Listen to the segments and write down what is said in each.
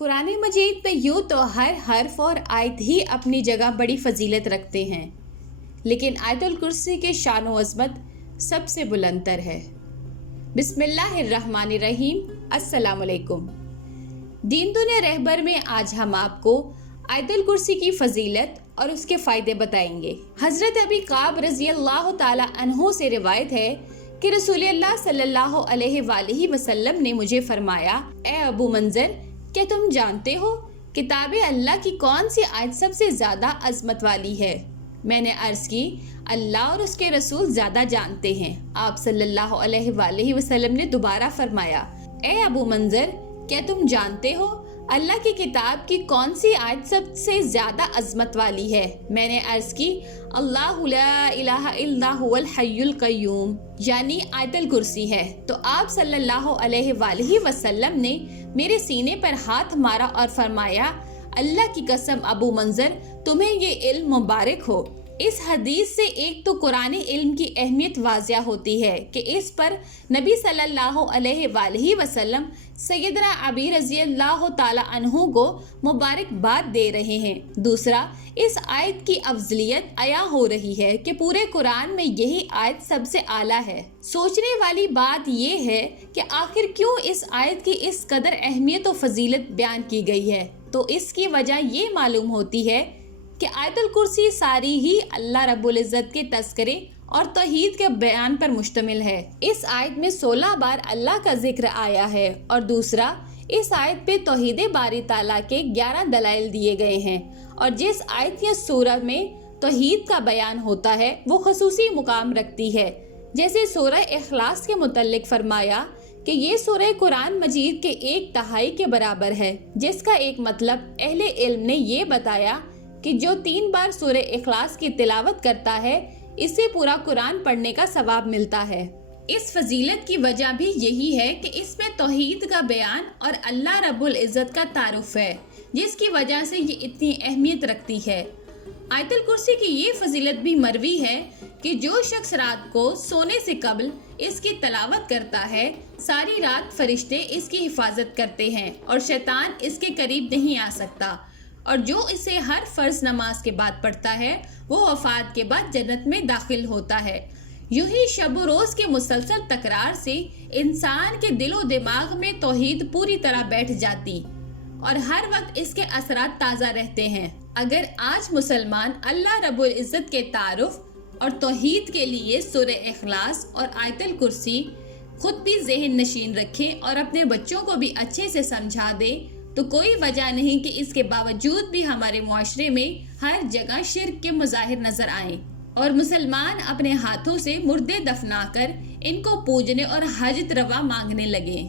قرآن مجید میں یوں تو ہر حرف اور آیت ہی اپنی جگہ بڑی فضیلت رکھتے ہیں، لیکن آیت الکرسی کے شان و عظمت سب سے بلند تر ہے۔ بسم اللہ الرحمن الرحیم۔ السلام علیکم۔ دین دنیا رہبر میں آج ہم آپ کو آیت الکرسی کی فضیلت اور اس کے فائدے بتائیں گے۔ حضرت ابی قعب رضی اللہ تعالی عنہ سے روایت ہے کہ رسول اللہ صلی اللہ علیہ وآلہ وسلم نے مجھے فرمایا، اے ابو منذر، کیا تم جانتے ہو کتاب اللہ کی کون سی آیت سب سے زیادہ عظمت والی ہے؟ میں نے عرض کی، اللہ اور اس کے رسول زیادہ جانتے ہیں۔ آپ صلی اللہ علیہ وآلہ وسلم نے دوبارہ فرمایا، اے ابو منذر، کیا تم جانتے ہو اللہ کی کتاب کی کون سی آیت سب سے زیادہ عظمت والی ہے؟ میں نے عرض کی، اللہ لا الہ الا هو الحی القیوم، یعنی آیت الکرسی ہے۔ تو آپ صلی اللہ علیہ وآلہ وسلم نے میرے سینے پر ہاتھ مارا اور فرمایا، اللہ کی قسم ابو منذر، تمہیں یہ علم مبارک ہو۔ اس حدیث سے ایک تو قرآن علم کی اہمیت واضح ہوتی ہے کہ اس پر نبی صلی اللہ علیہ وآلہ وسلم سیدنا ابی رضی اللہ تعالی عنہ کو مبارکباد دے رہے ہیں۔ دوسرا، اس آیت کی افضلیت عیاں ہو رہی ہے کہ پورے قرآن میں یہی آیت سب سے اعلیٰ ہے۔ سوچنے والی بات یہ ہے کہ آخر کیوں اس آیت کی اس قدر اہمیت و فضیلت بیان کی گئی ہے؟ تو اس کی وجہ یہ معلوم ہوتی ہے کہ آیت الکرسی ساری ہی اللہ رب العزت کے تذکرے اور توحید کے بیان پر مشتمل ہے۔ اس آیت میں 16 بار اللہ کا ذکر آیا ہے، اور دوسرا، اس آیت پہ توحید باری تعالیٰ کے 11 دلائل دیے گئے ہیں، اور جس آیت یا سورہ میں توحید کا بیان ہوتا ہے وہ خصوصی مقام رکھتی ہے۔ جیسے سورہ اخلاص کے متعلق فرمایا کہ یہ سورہ قرآن مجید کے 1/3 کے برابر ہے، جس کا ایک مطلب اہل علم نے یہ بتایا کہ جو 3 بار سورہ اخلاص کی تلاوت کرتا ہے اسے پورا قرآن پڑھنے کا ثواب ملتا ہے۔ اس فضیلت کی وجہ بھی یہی ہے کہ اس میں توحید کا بیان اور اللہ رب العزت کا تعارف ہے، جس کی وجہ سے یہ اتنی اہمیت رکھتی ہے۔ آیت الکرسی کی یہ فضیلت بھی مروی ہے کہ جو شخص رات کو سونے سے قبل اس کی تلاوت کرتا ہے، ساری رات فرشتے اس کی حفاظت کرتے ہیں اور شیطان اس کے قریب نہیں آ سکتا، اور جو اسے ہر فرض نماز کے بعد پڑھتا ہے وہ وفات کے بعد جنت میں داخل ہوتا ہے۔ یوں ہی شب و روز کے مسلسل تکرار سے انسان کے دل و دماغ میں توحید پوری طرح بیٹھ جاتی اور ہر وقت اس کے اثرات تازہ رہتے ہیں۔ اگر آج مسلمان اللہ رب العزت کے تعارف اور توحید کے لیے سورہ اخلاص اور آیت الکرسی خود بھی ذہن نشین رکھے اور اپنے بچوں کو بھی اچھے سے سمجھا دے، تو کوئی وجہ نہیں کہ اس کے باوجود بھی ہمارے معاشرے میں ہر جگہ شرک کے مظاہر نظر آئیں اور مسلمان اپنے ہاتھوں سے مردے دفنا کر ان کو پوجنے اور حاجت روا مانگنے لگے۔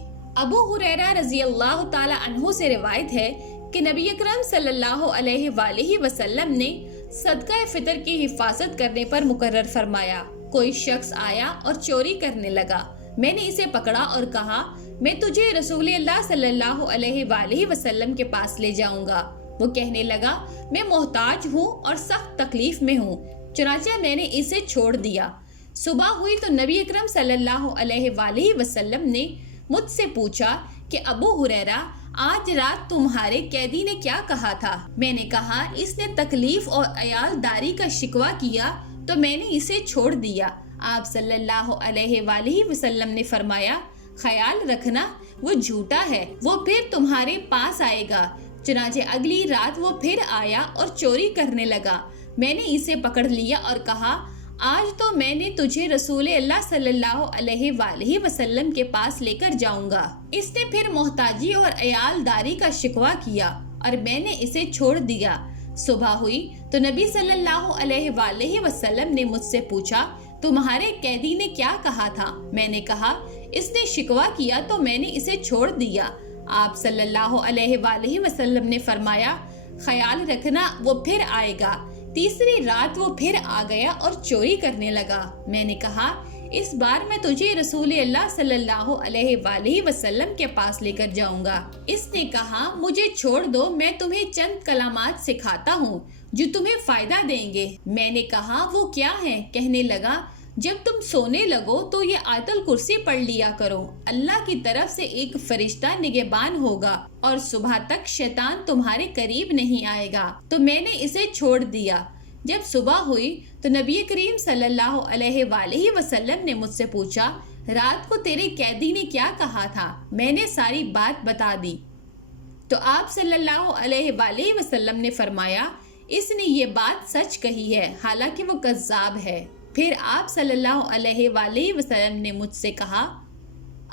ابو ہریرہ رضی اللہ تعالی عنہ سے روایت ہے کہ نبی اکرم صلی اللہ علیہ وآلہ وسلم نے صدقہ فطر کی حفاظت کرنے پر مقرر فرمایا۔ کوئی شخص آیا اور چوری کرنے لگا، میں نے اسے پکڑا اور کہا، میں تجھے رسول اللہ صلی اللہ علیہ وآلہ وسلم کے پاس لے جاؤں گا۔ وہ کہنے لگا، میں محتاج ہوں اور سخت تکلیف میں ہوں، چنانچہ میں نے اسے چھوڑ دیا۔ صبح ہوئی تو نبی اکرم صلی اللہ علیہ وآلہ وسلم نے مجھ سے پوچھا کہ ابو ہریرہ، آج رات تمہارے قیدی نے کیا کہا تھا؟ میں نے کہا، اس نے تکلیف اور عیال داری کا شکوہ کیا تو میں نے اسے چھوڑ دیا۔ آپ صلی اللہ علیہ وآلہ وسلم نے فرمایا، خیال رکھنا وہ جھوٹا ہے، وہ پھر تمہارے پاس آئے گا۔ چنانچہ اگلی رات وہ پھر آیا اور چوری کرنے لگا، میں نے اسے پکڑ لیا اور کہا، آج تو میں نے تجھے رسول اللہ صلی اللہ علیہ وآلہ وسلم کے پاس لے کر جاؤں گا۔ اس نے پھر محتاجی اور عیال داری کا شکوہ کیا اور میں نے اسے چھوڑ دیا۔ صبح ہوئی تو نبی صلی اللہ علیہ وآلہ وسلم نے مجھ سے پوچھا، تمہارے قیدی نے کیا کہا تھا؟ میں نے کہا، اس نے شکوہ کیا تو میں نے اسے چھوڑ دیا۔ آپ صلی اللہ علیہ وآلہ وسلم نے فرمایا، خیال رکھنا وہ پھر آئے گا۔ تیسری رات وہ پھر آ گیا اور چوری کرنے لگا، میں نے کہا، اس بار میں تجھے رسول اللہ صلی اللہ علیہ وآلہ وسلم کے پاس لے کر جاؤں گا۔ اس نے کہا، مجھے چھوڑ دو، میں تمہیں چند کلمات سکھاتا ہوں جو تمہیں فائدہ دیں گے۔ میں نے کہا، وہ کیا ہیں؟ کہنے لگا، جب تم سونے لگو تو یہ آیت الکرسی پڑھ لیا کرو، اللہ کی طرف سے ایک فرشتہ نگہبان ہوگا اور صبح تک شیطان تمہارے قریب نہیں آئے گا۔ تو میں نے اسے چھوڑ دیا۔ جب صبح ہوئی تو نبی کریم صلی اللہ علیہ وآلہ وسلم نے مجھ سے پوچھا، رات کو تیرے قیدی نے کیا کہا تھا؟ میں نے ساری بات بتا دی تو آپ صلی اللہ علیہ وآلہ وسلم نے فرمایا، اس نے یہ بات سچ کہی ہے حالانکہ وہ کذاب ہے۔ پھر آپ صلی اللہ علیہ وآلہ وسلم نے مجھ سے کہا،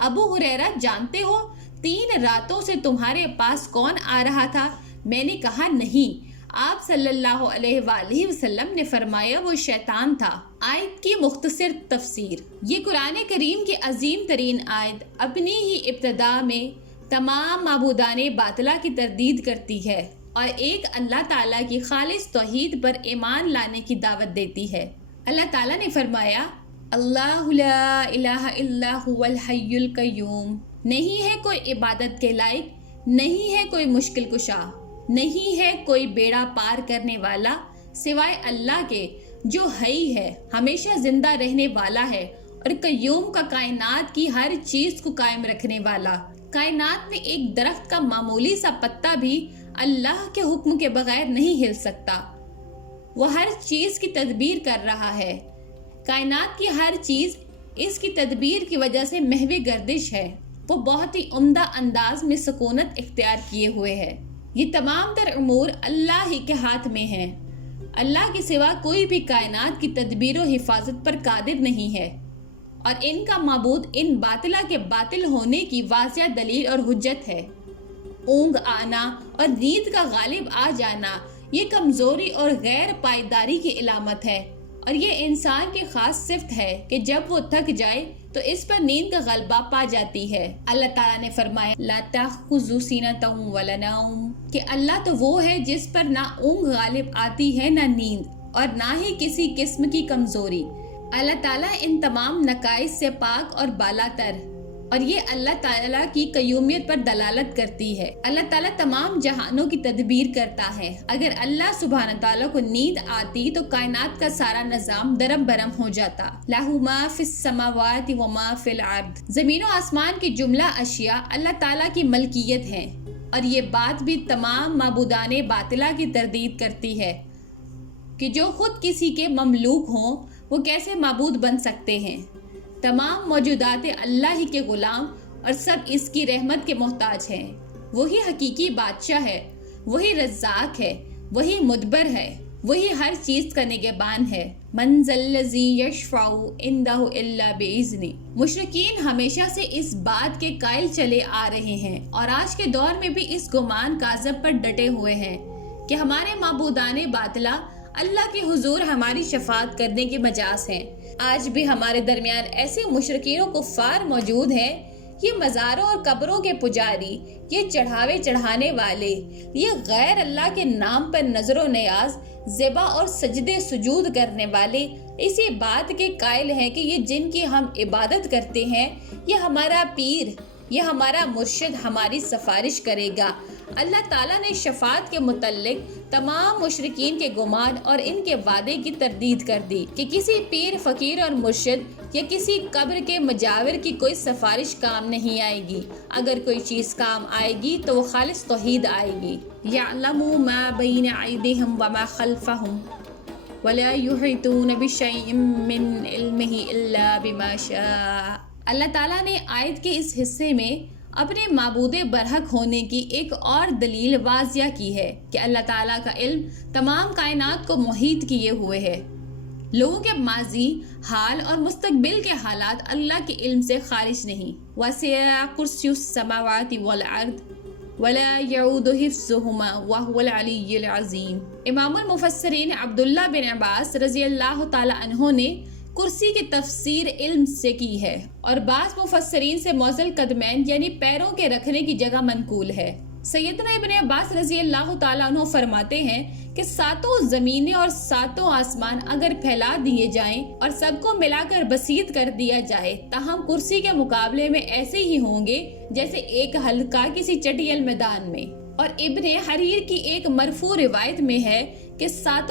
ابو ہریرہ جانتے ہو 3 راتوں سے تمہارے پاس کون آ رہا تھا؟ میں نے کہا نہیں۔ آپ صلی اللہ علیہ وآلہ وسلم نے فرمایا، وہ شیطان تھا۔ آیت کی مختصر تفسیر۔ یہ قرآن کریم کی عظیم ترین آیت اپنی ہی ابتدا میں تمام معبودان باطلہ کی تردید کرتی ہے اور ایک اللہ تعالیٰ کی خالص توحید پر ایمان لانے کی دعوت دیتی ہے۔ اللہ تعالیٰ نے فرمایا، اللہ لا الہ الا هو الحی القیوم، نہیں ہے کوئی عبادت کے لائق، نہیں ہے کوئی مشکل کشا، نہیں ہے کوئی بیڑا پار کرنے والا سوائے اللہ کے جو حی ہے، ہمیشہ زندہ رہنے والا ہے، اور قیوم کا کائنات کی ہر چیز کو قائم رکھنے والا۔ کائنات میں ایک درخت کا معمولی سا پتا بھی اللہ کے حکم کے بغیر نہیں ہل سکتا۔ وہ ہر چیز کی تدبیر کر رہا ہے۔ کائنات کی ہر چیز اس کی تدبیر کی وجہ سے محو گردش ہے۔ وہ بہت ہی عمدہ انداز میں سکونت اختیار کیے ہوئے ہے۔ یہ تمام تر امور اللہ ہی کے ہاتھ میں ہیں۔ اللہ کے سوا کوئی بھی کائنات کی تدبیر و حفاظت پر قادر نہیں ہے، اور ان کا معبود ان باطلہ کے باطل ہونے کی واضح دلیل اور حجت ہے۔ اونگ آنا اور نیند کا غالب آ جانا یہ کمزوری اور غیر پائیداری کی علامت ہے، اور یہ انسان کی خاص صفت ہے کہ جب وہ تھک جائے تو اس پر نیند کا غلبہ پا جاتی ہے۔ اللہ تعالیٰ نے فرمایا، لا تأخذہ سنۃ ولا نوم، کہ اللہ تو وہ ہے جس پر نہ اونگ غالب آتی ہے نہ نیند، اور نہ ہی کسی قسم کی کمزوری۔ اللہ تعالیٰ ان تمام نقائص سے پاک اور بالا تر، اور یہ اللہ تعالیٰ کی قیومیت پر دلالت کرتی ہے۔ اللہ تعالیٰ تمام جہانوں کی تدبیر کرتا ہے۔ اگر اللہ سبحانہ تعالیٰ کو نیند آتی تو کائنات کا سارا نظام درم برم ہو جاتا۔ لہ ما فی السماوات و ما فی الارض، زمین و آسمان کی جملہ اشیاء اللہ تعالیٰ کی ملکیت ہیں، اور یہ بات بھی تمام معبودان باطلہ کی تردید کرتی ہے کہ جو خود کسی کے مملوک ہوں وہ کیسے معبود بن سکتے ہیں۔ تمام موجودات اللہ ہی کے غلام اور سب اس کی رحمت کے محتاج ہیں۔ وہی حقیقی بادشاہ ہے، وہی رزاق ہے، وہی مدبر ہے، وہی ہر چیز کا نگہبان ہے۔ من ذا الذی یشفع عندہ الا بإذنہ، مشرکین ہمیشہ سے اس بات کے قائل چلے آ رہے ہیں، اور آج کے دور میں بھی اس گمان کاذب پر ڈٹے ہوئے ہیں کہ ہمارے معبودان باطلہ اللہ کے حضور ہماری شفاعت کرنے کے مجاز ہیں۔ آج بھی ہمارے درمیان ایسے مشرکین و کفار موجود ہیں، یہ مزاروں اور قبروں کے پجاری، یہ چڑھاوے چڑھانے والے، یہ غیر اللہ کے نام پر نظر و نیاز، ذبح اور سجدے سجود کرنے والے اسی بات کے قائل ہیں کہ یہ جن کی ہم عبادت کرتے ہیں، یہ ہمارا پیر، یہ ہمارا مرشد ہماری سفارش کرے گا۔ اللہ تعالیٰ نے شفاعت کے متعلق تمام مشرکین کے گمان اور ان کے وعدے کی تردید کر دی کہ کسی پیر، فقیر اور مرشد یا کسی قبر کے مجاور کی کوئی سفارش کام نہیں آئے گی۔ اگر کوئی چیز کام آئے گی تو وہ خالص توحید آئے گی۔ یعلم ما بین ایدیہم وما خلفہم ولا یحیطون بشیء من علمہ الا بما شاء۔ اللہ تعالیٰ نے آیت کے اس حصے میں اپنے معبود برحق ہونے کی ایک اور دلیل واضح کی ہے کہ اللہ تعالیٰ کا علم تمام کائنات کو محیط کیے ہوئے ہے۔ لوگوں کے ماضی، حال اور مستقبل کے حالات اللہ کے علم سے خارج نہیں۔ وَسِعَ كُرْسِيُّ السَّمَاوَاتِ وَالْأَرْضِ وَلَا يَعُودُ حِفْظُهُمَا وَهُوَ الْعَلِيُّ الْعَظِيمُ۔ امام المفسرین عبداللہ بن عباس رضی اللہ تعالی عنہ نے کرسی کی تفسیر علم سے کی ہے، اور بعض مفسرین سے موزل قدمین یعنی پیروں کے رکھنے کی جگہ منقول ہے۔ سیدنا ابن عباس رضی اللہ تعالیٰ عنہ فرماتے ہیں کہ 7 زمینیں اور 7 آسمان اگر پھیلا دیے جائیں اور سب کو ملا کر بسیط کر دیا جائے، تاہم کرسی کے مقابلے میں ایسے ہی ہوں گے جیسے ایک حلقہ کسی چٹیل میدان میں۔ اور ابن حریر کی ایک مرفوع روایت میں ہے کہ 7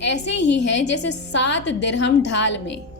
ایسے ہی ہیں جیسے 7 درہم ڈھال میں۔